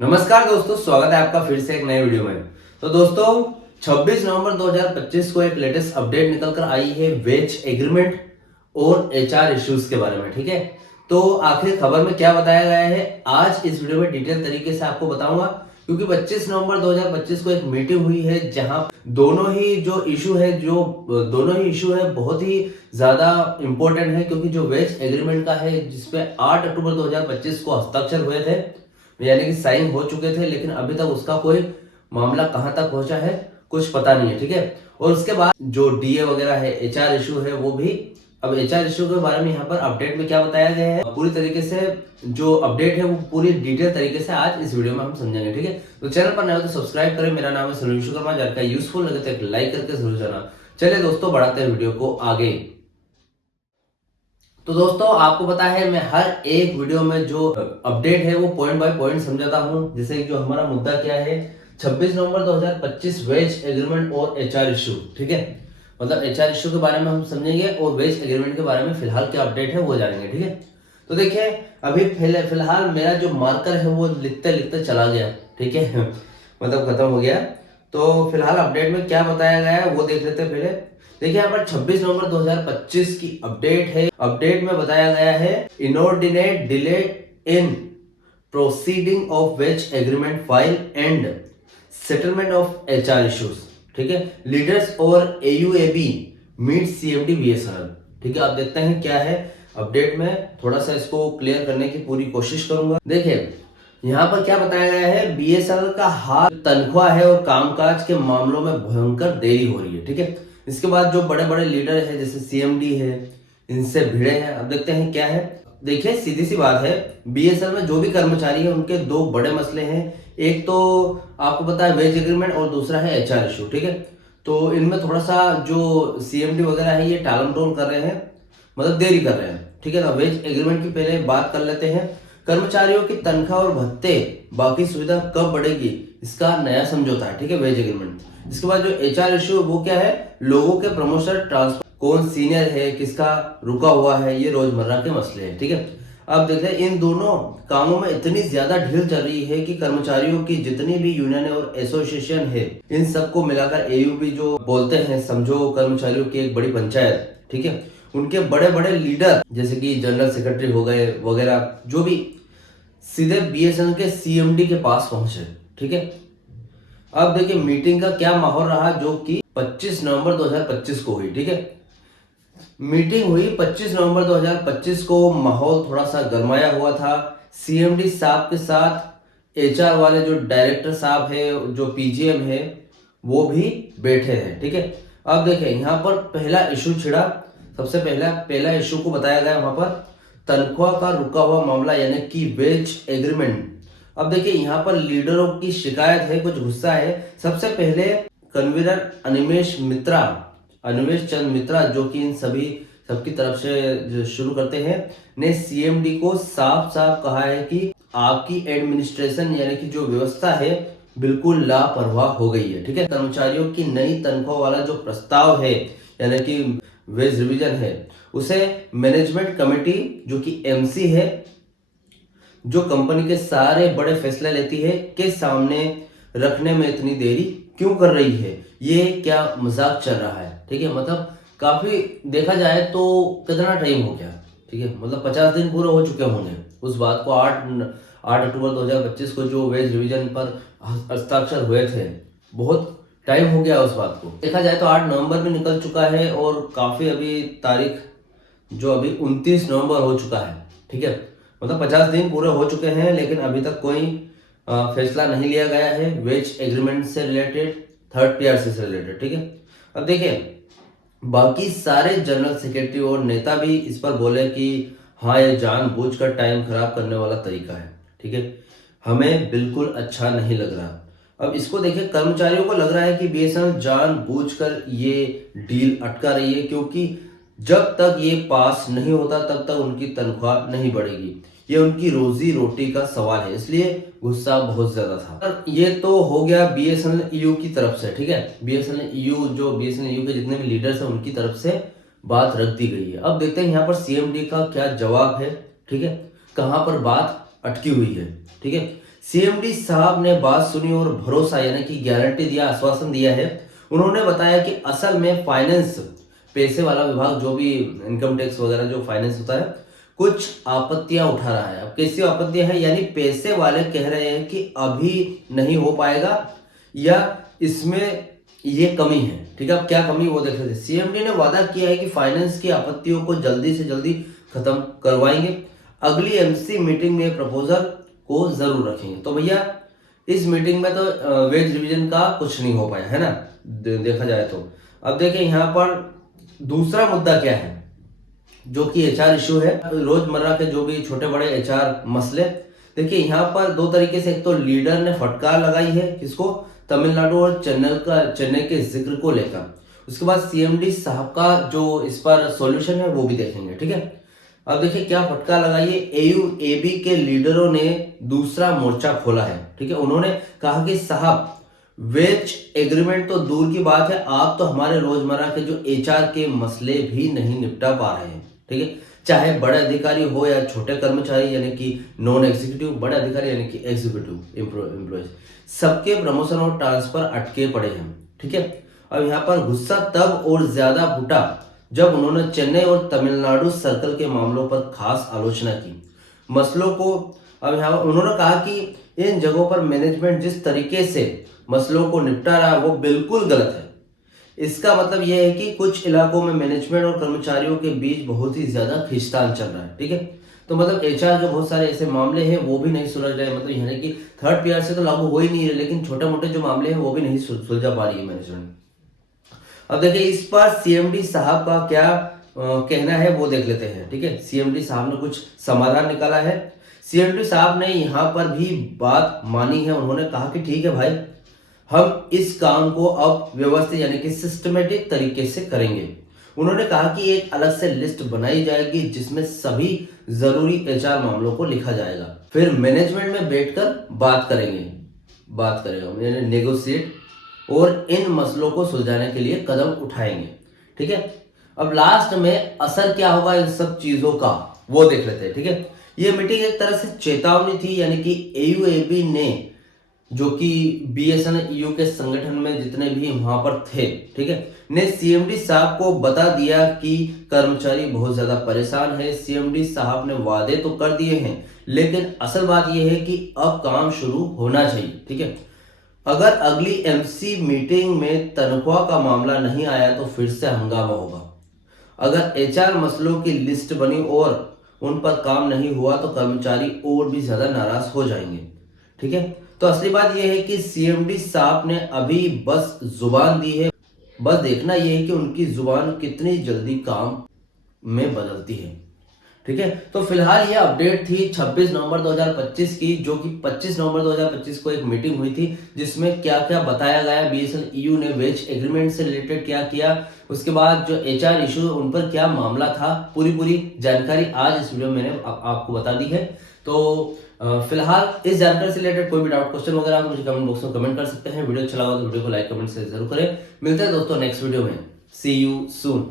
नमस्कार दोस्तों, स्वागत है आपका फिर से एक नए वीडियो में। तो दोस्तों 26 नवंबर 2025 को एक लेटेस्ट अपडेट निकल कर आई है वेज एग्रीमेंट और एचआर इश्यूज के बारे में। ठीक है, तो आखिर खबर में क्या बताया गया है आज इस वीडियो में डिटेल तरीके से आपको बताऊंगा, क्योंकि 25 नवंबर 2025 को एक मीटिंग हुई है जहां दोनों ही इशू है बहुत ही ज्यादा इंपॉर्टेंट है, क्योंकि जो वेज एग्रीमेंट का है जिसपे 8 अक्टूबर 2025 को हस्ताक्षर हुए थे, यानी कि साइन हो चुके थे, लेकिन अभी तक उसका कोई मामला कहां तक पहुंचा है कुछ पता नहीं है। ठीक है, और उसके बाद जो डीए वगैरह है, एचआर इशू है, वो भी अब एचआर इशू के बारे में यहाँ पर अपडेट में क्या बताया गया है पूरी तरीके से जो अपडेट है वो पूरी डिटेल तरीके से आज इस वीडियो में हम समझेंगे। ठीक है, तो चैनल पर नए हो तो सब्सक्राइब करें। मेरा नाम है सुनील विश्वकर्मा। जानकारी यूजफुल लगे तो एक लाइक करके जरूर जाना। चलिए दोस्तों, बढ़ाते हैं वीडियो को आगे। तो दोस्तों आपको पता है मैं हर एक वीडियो में जो अपडेट है वो पॉइंट बाय पॉइंट समझाता हूं। जैसे जो हमारा मुद्दा क्या है, 26 नवंबर 2025 वेज एग्रीमेंट और एचआर इशू। ठीक है, मतलब एचआर इशू के बारे में हम समझेंगे और वेज एग्रीमेंट के बारे में फिलहाल क्या अपडेट है वो जानेंगे। ठीक है, तो देखिए अभी फिलहाल मेरा जो मार्कर है वो लिखते लिखते चला गया। ठीक है मतलब खत्म हो गया। तो फिलहाल अपडेट में क्या बताया गया है वो देख लेते हैं पहले। देखिए यहाँ पर 26 नवंबर 2025 की अपडेट है। अपडेट में बताया गया है inordinate delay in proceeding of ways agreement file and settlement of HR issues. ठीक है, लीडर्स और एयूएबी मीट सीएमडी बीएसएनएल। ठीक है, आप देखते हैं क्या है अपडेट में, थोड़ा सा इसको क्लियर करने की पूरी कोशिश करूंगा। देखिए यहाँ पर क्या बताया गया है, बीएसएनएल का हाल तनख्वाह है और कामकाज के मामलों में भयंकर देरी हो रही है। ठीक है, इसके बाद जो बड़े बड़े लीडर है जैसे सीएमडी है, इनसे भिड़े हैं। अब देखते हैं क्या है। देखिए सीधी सी बात है, बीएसएनएल में जो भी कर्मचारी है उनके दो बड़े मसले हैं। एक तो आपको पता है वेज एग्रीमेंट और दूसरा है एचआर इशू। ठीक है, तो इनमें थोड़ा सा जो सीएमडी वगैरह है ये टालम टोल कर रहे हैं, मतलब देरी कर रहे हैं। ठीक है ना, वेज एग्रीमेंट की पहले बात कर लेते हैं। कर्मचारियों की तनख्वाह और भत्ते बाकी सुविधा कब बढ़ेगी, इसका नया समझौता है। ठीक है, वेज एग्रीमेंट। इसके बाद जो एचआर इशू वो क्या है, लोगों के प्रमोशन ट्रांसफर, कौन सीनियर है, किसका रुका हुआ है, ये रोजमर्रा के मसले हैं। ठीक है, अब देखते हैं इन दोनों कामों में इतनी ज्यादा ढील चल रही है कि कर्मचारियों की जितनी भी यूनियन और एसोसिएशन है इन सबको मिलाकर एयूबी जो बोलते हैं, समझो कर्मचारियों की एक बड़ी पंचायत। ठीक है, उनके बड़े बड़े लीडर जैसे कि जनरल सेक्रेटरी हो गए वगैरह जो भी सीधे बीएसएनएल के सीएमडी के पास पहुंचे। ठीक है, अब देखिए मीटिंग का क्या माहौल रहा जो कि 25 नवंबर 2025 को हुई। ठीक है, मीटिंग हुई 25 नवंबर 2025 को, माहौल थोड़ा सा गरमाया हुआ था। सीएमडी साहब के साथ एचआर वाले जो डायरेक्टर साहब है, जो पीजीएम है, वो भी बैठे हैं। ठीक है, अब देखिए यहाँ पर पहला इशू छिड़ा। सबसे पहला इशू को बताया गया वहां पर तनख्वाह का रुका हुआ मामला, यानी कि वेज एग्रीमेंट। अब देखिए यहाँ पर लीडरों की शिकायत है, कुछ गुस्सा है। सबसे पहले कन्वीनर अनिमेश चंद मित्रा जो कि इन सबकी तरफ से शुरू करते हैं, ने सीएमडी को साफ साफ कहा है कि आपकी एडमिनिस्ट्रेशन यानी कि जो व्यवस्था है बिल्कुल लापरवाह हो गई है। ठीक है, कर्मचारियों की नई तनख्वाह वाला जो प्रस्ताव है यानी कि वेज रिवीजन है, उसे मैनेजमेंट कमेटी जो कि एमसी है, जो कंपनी के सारे बड़े फैसले लेती है, के सामने रखने में इतनी देरी क्यों कर रही है। ये क्या मजाक चल रहा है। ठीक है, मतलब काफी देखा जाए तो कितना टाइम हो गया। ठीक है, मतलब 50 दिन पूरे हो चुके होंगे उस बात को। 8 अक्टूबर 2025 को जो वेज रिवीजन पर हस्ताक्षर हुए थे, बहुत टाइम हो गया उस बात को। देखा जाए तो 8 नवंबर भी निकल चुका है और काफी अभी तारीख जो अभी 29 नवंबर हो चुका है। ठीक है, मतलब 50 दिन पूरे हो चुके हैं, लेकिन अभी तक कोई फैसला नहीं लिया गया है वेज एग्रीमेंट से रिलेटेड, थर्ड पीआरसी से रिलेटेड। ठीक है, अब देखिए बाकी सारे जनरल सेक्रेटरी और नेता भी इस पर बोले कि हाँ ये जानबूझकर टाइम खराब करने वाला तरीका है। ठीक है, हमें बिल्कुल अच्छा नहीं लग रहा। अब इसको देखिए, कर्मचारियों को लग रहा है कि बीएसएनएल जानबूझकर ये डील अटका रही है, क्योंकि जब तक ये पास नहीं होता तब तक उनकी तनख्वाह नहीं बढ़ेगी। ये उनकी रोजी रोटी का सवाल है, इसलिए गुस्सा बहुत ज्यादा था। ये तो हो गया बीएसएनएल ईयू की तरफ से। ठीक है, बीएसएनएल ईयू के जितने भी लीडर्स हैं उनकी तरफ से बात रख दी गई है। अब देखते हैं यहाँ पर सीएमडी का क्या जवाब है। ठीक है, कहां पर बात अटकी हुई है। ठीक है, सीएमडी साहब ने बात सुनी और भरोसा यानी कि गारंटी दिया, आश्वासन दिया है। उन्होंने बताया कि असल में फाइनेंस, पैसे वाला विभाग जो भी इनकम टैक्स वगैरह जो फाइनेंस होता है, कुछ आपत्तियां उठा रहा है। अब कैसी आपत्तियां हैं, यानी पैसे वाले कह रहे हैं कि अभी नहीं हो पाएगा या इसमें ये कमी है। ठीक है, अब क्या कमी वो देख रहे थे। सीएमडी ने वादा किया है कि फाइनेंस की आपत्तियों को जल्दी से जल्दी खत्म करवाएंगे। अगली एमसी मीटिंग में प्रपोजल को जरूर रखेंगे। तो भैया इस मीटिंग में तो वेज रिवीजन का कुछ नहीं हो पाया है ना, देखा जाए तो। अब देखिए यहाँ पर दूसरा मुद्दा क्या है, जो कि एचआर इशू है, रोजमर्रा के जो भी छोटे बड़े एचआर मसले। देखिए यहाँ पर दो तरीके से, एक तो लीडर ने फटकार लगाई है किसको, तमिलनाडु और चेन्नई के जिक्र को लेकर। उसके बाद सीएमडी साहब का जो इस पर सॉल्यूशन है वो भी देखेंगे। ठीक है, अब देखिए क्या फटकार लगाई है। एयूएबी के लीडरों ने दूसरा मोर्चा खोला है। ठीक है, उन्होंने कहा कि साहब वेज एग्रीमेंट तो दूर की बात है, आप तो हमारे रोजमर्रा के जो एचआर के मसले भी नहीं निपटा पा रहे हैं। ठीक है, चाहे बड़े अधिकारी हो या छोटे कर्मचारी यानी कि नॉन एग्जीक्यूटिव, बड़े अधिकारी यानी कि एग्जीक्यूटिव एम्प्लॉयज, सबके प्रमोशन और ट्रांसफर अटके पड़े हैं। ठीक है, अब यहाँ पर गुस्सा तब और ज्यादा फूटा जब उन्होंने चेन्नई और तमिलनाडु सर्कल के मामलों पर खास आलोचना की मसलों को। अब यहाँ उन्होंने कहा कि इन जगहों पर मैनेजमेंट जिस तरीके से मसलों को निपटा रहा है वो बिल्कुल गलत है। इसका मतलब यह है कि कुछ इलाकों में मैनेजमेंट और कर्मचारियों के बीच बहुत ही ज्यादा खींचतान चल रहा है। ठीक है, तो मतलब एचआर के बहुत सारे ऐसे मामले हैं वो भी नहीं सुलझ रहे, मतलब यानी कि थर्ड पीआर से तो लागू हो ही नहीं रहे, लेकिन छोटे मोटे जो मामले हैं वो भी नहीं सुलझा पा रही है मैनेजमेंट। अब देखिए इस पर सीएमडी साहब का क्या कहना है वो देख लेते हैं। ठीक है, सीएमडी साहब ने कुछ समाधान निकाला है। सीएमडी साहब ने यहाँ पर भी बात मानी है। उन्होंने कहा कि ठीक है भाई, हम इस काम को अब व्यवस्थित यानी कि सिस्टमेटिक तरीके से करेंगे। उन्होंने कहा कि एक अलग से लिस्ट बनाई जाएगी जिसमें सभी जरूरी एचआर मामलों को लिखा जाएगा, फिर मैनेजमेंट में बैठकर बात करेगा यानी नेगोशिएट, और इन मसलों को सुलझाने के लिए कदम उठाएंगे। ठीक है, अब लास्ट में असर क्या होगा इन सब चीजों का वो देख लेते हैं। ठीक है, ये मीटिंग एक तरह से चेतावनी थी, यानी कि एयूएबी ने, जो कि बीएसएनएल ईयू के संगठन में जितने भी वहां पर थे, ठीक है, ने सीएमडी साहब को बता दिया कि कर्मचारी बहुत ज्यादा परेशान है। सीएमडी साहब ने वादे तो कर दिए हैं, लेकिन असल बात यह है कि अब काम शुरू होना चाहिए। ठीक है, अगर अगली एमसी मीटिंग में तनख्वाह का मामला नहीं आया तो फिर से हंगामा होगा। अगर एचआर मसलों की लिस्ट बनी और उन पर काम नहीं हुआ तो कर्मचारी और भी ज्यादा नाराज हो जाएंगे। ठीक है, तो असली बात यह है कि सीएमडी साहब ने अभी बस जुबान दी है, बस देखना यह है कि उनकी जुबान कितनी जल्दी काम में बदलती है। ठीक है, तो फिलहाल ये अपडेट थी 26 नवंबर 2025 की, जो कि 25 नवंबर 2025 को एक मीटिंग हुई थी जिसमें क्या क्या बताया गया, बीएसएनएल ईयू ने वेज एग्रीमेंट से रिलेटेड क्या किया, उसके बाद जो एचआर इशू उन पर क्या मामला था, पूरी जानकारी आज इस वीडियो में मैंने आपको बता दी है। तो फिलहाल इस जानकारी से रिलेटेड कोई भी डाउट क्वेश्चन वगैरह आप मुझे कमेंट बॉक्स में कमेंट कर सकते हैं। वीडियो अच्छा लगा तो वीडियो को लाइक कमेंट से जरूर करें। मिलते हैं दोस्तों नेक्स्ट वीडियो में। सी यू सून।